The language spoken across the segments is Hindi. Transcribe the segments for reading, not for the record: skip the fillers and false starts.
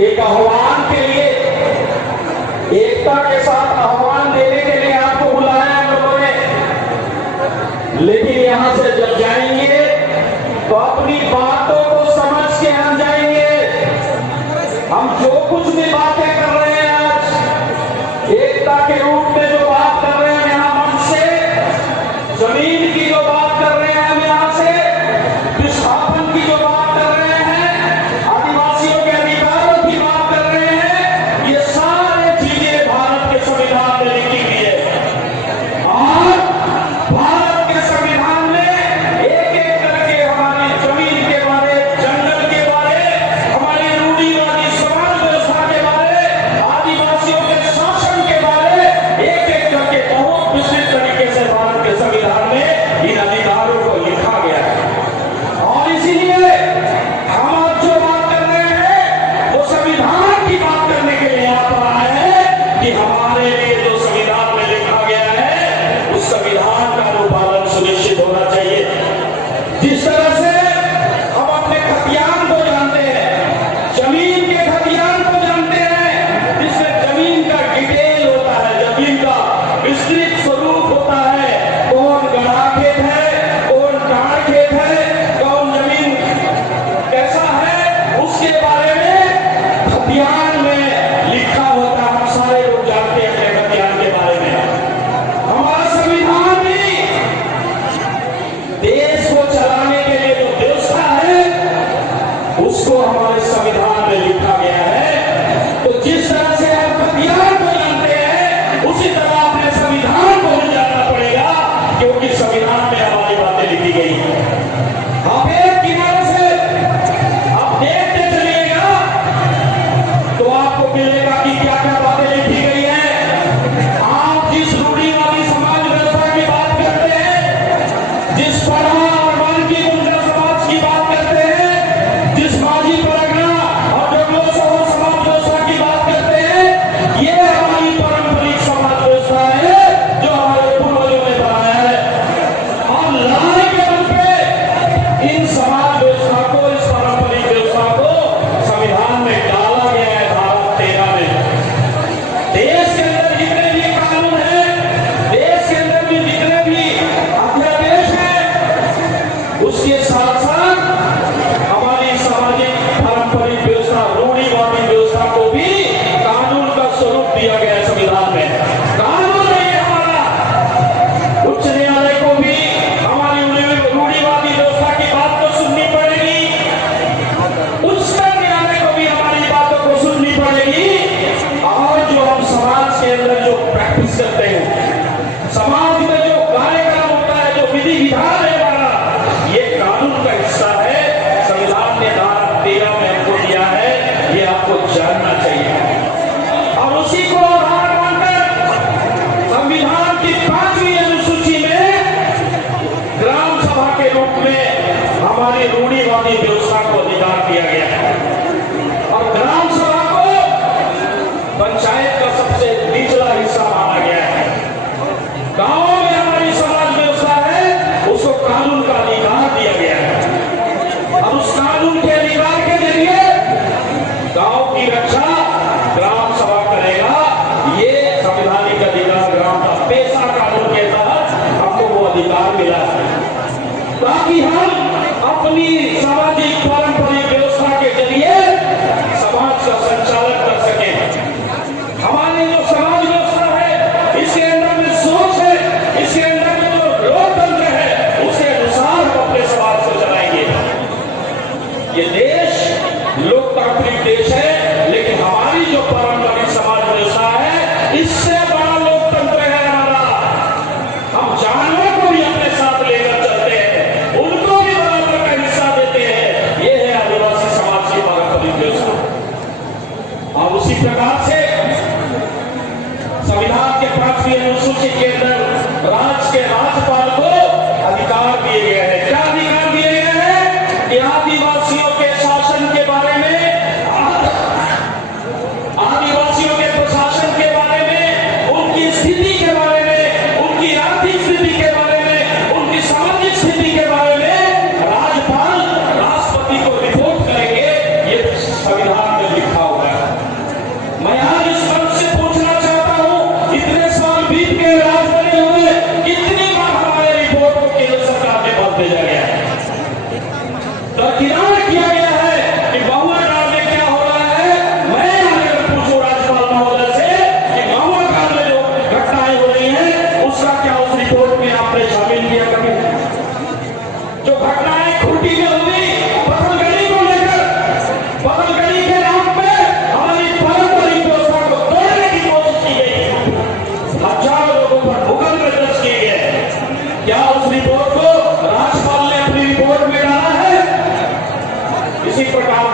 एक आह्वान के लिए, एकता के साथ आह्वान देने के लिए आपको बुलाया है लोगों ने। लेकिन यहां से जब जाएंगे तो अपनी बातों को समझ के हम जाएंगे। हम जो कुछ भी बातें कर रहे हैं आज एकता के रूप में जो बात कर रहे हैं यहां मंच से, जमीन की जो बात कर रहे हैं हम यहां से, विस्थापन की जो बात कर रहे हैं, आदिवासियों के अधिकारों की बात कर रहे हैं, ये सारे चीजें भारत के संविधान में लिखी हुई है। और भारत के संविधान में एक एक करके हमारी जमीन के बारे, जंगल के बारे, हमारी रूढ़िवादी समाज व्यवस्था के बारे, आदिवासियों के शासन के बारे एक एक करके बहुत विस्तृत तरीके से भारत के संविधान में इन अधिकारों को लिखा गया है। और इसीलिए हम आज जो बात कर रहे हैं वो संविधान की बात करने के लिए आप आए हैं कि हमारे लिए जो संविधान में लिखा गया है उस संविधान का अनुपालन सुनिश्चित होना चाहिए। जिस तरह से हम अपने खतियान को जानते हैं, जमीन के खतियान को जानते हैं, जिसमें जमीन का डिटेल होता है, जमीन का विस्तृत स्वरूप होता है, कौन गड़ा खेत है, कौन टाड़ खेत है, कौन जमीन कैसा है, उसके बारे में खतियान में लिखा होता है। हम सारे लोग जानते हैं अपने खतियान के बारे में। हमारा संविधान भी देश को चलाने के लिए जो व्यवस्था है उसको हमारे संविधान में लिखा गया है। तो जिस तरह से हम खतियान को जानते हैं उसी तरह अपने संविधान को भी जानना पड़ेगा, क्योंकि संविधान में हमारी बातें लिखी गई हैं। आप एक किनारे से आप देखते चलिएगा तो आपको मिलेगा कि क्या क्या बातें लिखी गई हैं। आप जिस रूढ़िवादी समाज व्यवस्था की बात करते हैं, जिस पढ़ा और वन की गुंडा समाज की बात करते हैं, जिस माझी परगना और जंगलों समाज व्यवस्था की बात करते हैं, ये हमारी पारंपरिक समाज व्यवस्था है जो हमारे पूर्वजों ने बनाया है। और लाने के दम पे इन समाज व्यवस्था को, इस पारंपरिक व्यवस्था को संविधान में डाला गया है। धारा 13 में देश के अंदर जितने भी कानून हैं, देश के अंदर भी जितने भी अध्यादेश हैं, उसके साथ साथ हमारी सामाजिक पारंपरिक व्यवस्था, रूढ़िवादी व्यवस्था को भी कानून का स्वरूप दिया गया है संविधान में। कानून नहीं है हमारा। उच्च न्यायालय को भी हमारी रूढ़िवादी व्यवस्था की बात को सुननी पड़ेगी, उच्चतम न्यायालय को भी हमारी बातों को सुननी पड़ेगी। और जो हम समाज के अंदर जो प्रैक्टिस करते हैं, समाज में जो कार्यक्रम होता है, जो विधि विधान है हमारा, ये कानून का हिस्सा है। संविधान ने धारा 13 में हमको दिया है, ये आपको जानना चाहिए। और उसी को आधार मानकर संविधान की 5वीं अनुसूची में ग्राम सभा के रूप में हमारी रूढ़िवादी व्यवस्था को अधिकार दिया गया है। और ग्राम सभा को पंचायत का सबसे निचला हिस्सा माना गया है। गांवों में हमारी समाज व्यवस्था है, उसको कानून का अधिकार दिया गया है। और उस कानून के अधिकार के जरिए गांव की रक्षा ग्राम सभा करेगा। ये संवैधानिक अधिकार ग्राम का पेशा कानून के तहत हमको वो अधिकार मिला है, ताकि हम अपनी सामाजिक पारंपरिक व्यवस्था के जरिए समाज का संचालन कर सकें। हमारी जो समाज व्यवस्था है, इसके अंदर में सोच है, इसके अंदर में जो लोकतंत्र है, उसके अनुसार हम अपने समाज को चलाएंगे। ये देश लोकतांत्रिक देश है, लेकिन हमारी जो पारंपरिक समाज व्यवस्था है, इससे बड़ा लोकतंत्र है हमारा। हम जानवरों को भी अपने साथ लेकर चलते हैं, उनको भी बराबर का हिस्सा देते हैं। ये है भेजा गया है, दरकिनार किया गया है कि महुआ गांव में क्या हो रहा है। मैं अगर पूछूं राज्यपाल महोदय से कि महुआ गांव में जो घटनाएं हो रही हैं उसका क्या उस रिपोर्ट में आपने शामिल किया कभी? जो घटनाएं खुर्टी में हुई पथलगड़ी को लेकर, पथलगड़ी के नाम पे हमारी पारंपरिक व्यवस्था को तोड़ने की कोशिश की गई, हजारों लोगों पर मुकदमे दर्ज किए गए, क्या उस रिपोर्ट को राज्यपाल ने अपनी रिपोर्ट में डाला है? इसी प्रकार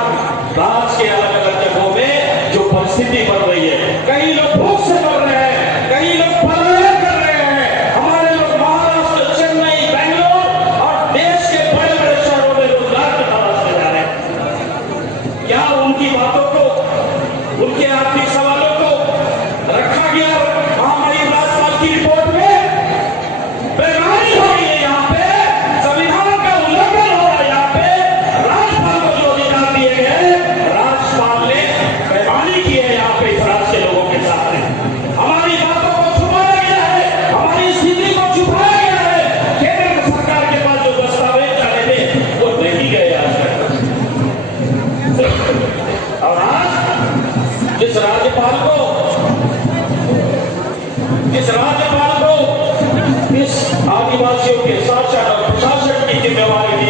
राज्य के अलग अलग जगहों में जो परिस्थिति बन रही है, कई लोग भूख से मर रहे हैं, कई लोग पलायन कर रहे हैं, हमारे लोग महाराष्ट्र, चेन्नई, बेंगलोर और देश के बड़े बड़े शहरों में रोजगार की तलाश में जा रहे हैं। क्या उनकी बातों को, उनके आर्थिक सवालों को रखा गया महामहिम राज्यपाल की रिपोर्ट में? बेईमानी हो रही है यहाँ पे, संविधान का उल्लंघन हो रहा है यहाँ पे। राज्यपाल को जो अधिकार दिए गए, राज्यपाल ने बेईमानी की है यहाँ पे इस राज्य के लोगों के साथ। हमारी बातों को छुपाया गया है, हमारी स्थिति को छुपाया गया है। केंद्र सरकार के पास जो दस्तावेज चाहे थे वो नहीं गए आज तक। और आज जिस राज्यपाल को इस आदिवासियों के शासन और प्रशासन की जिम्मेवारी दी